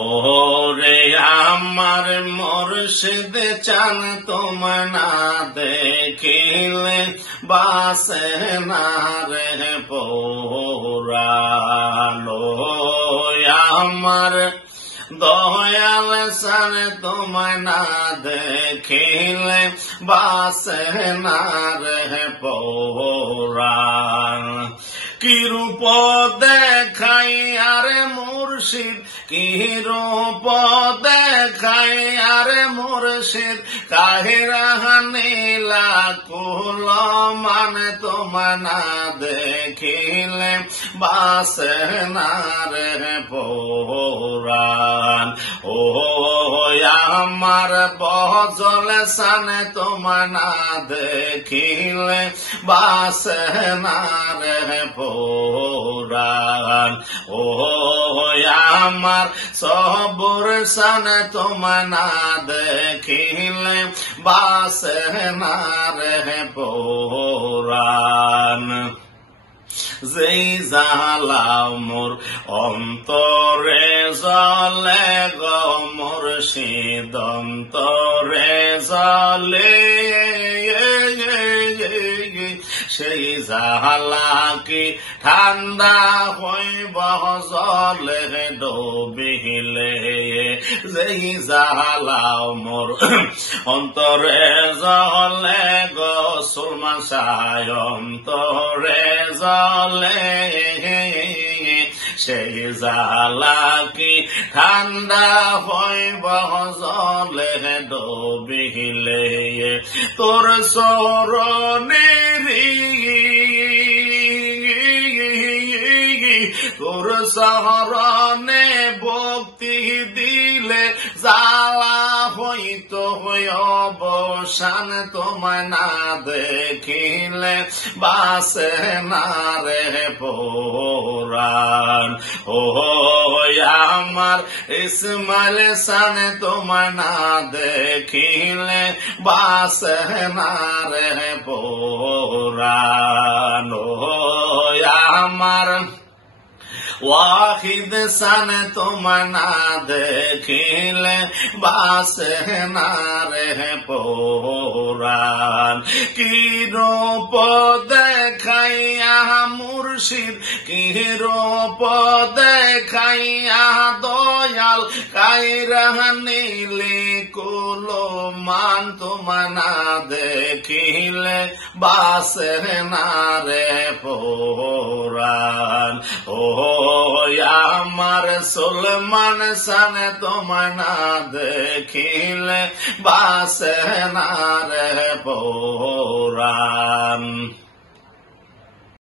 ওরে আমার মুর্শিদ চান তোমায় না দেখিলে বাসে না রে পরানো। আমার দয়াল চান তোমায় না দেখিলে বাসে না রে পরাণ। কি রূপ দেখাই আরে মুর্শিদ, কি রূপ দেখাই আরে মুর্শিদ, কাহিরা নীলা কুল মানে তোমায় না দেখিলে বাসে না রে পরাণ। ও আমার বজল সানে তোমায় না দেখিলে বাসে না রে পরাণ। ও আমার সবুর সানে তোমায় না দেখিলে বাসে না রে পরাণ। যেই জালাও মোর অন্তরে জলে গো মুর্শিদ অন্তরে জলে, সেই জালা কি ঠান্ডা হইব জলে ডুবিলে। যেই জালাও মোর অন্তরে জলে গো সুলমান শাহ অন্তরে জলে, সেই জালা কি ঠান্ডা হইব জলে ডুবিলে। তোর চরণেরি তোর চরণে ভক্তি দিলে জালা হইত অবসান তোমায় না দেখিলে বাসে না রে পরাণ। ও আমার ইসমাইল সানে তোমায় না দেখিলে বাসে না রে পরাণ। ও আমার ওয়াহিদ সানে তোমায় না দেখিলে বাসে না রে পরাণ। কি রূপ দেখাইয়া মুর্শিদ, কি রূপ দেখাইয়া দয়াল, কাইরা নীলে কুল মান তোমায় না দেখিলে বাসে না রে পরাণ। ও আমার সুলমান সানে তোমায় না দেখিলে বাসে না রে পরাণ।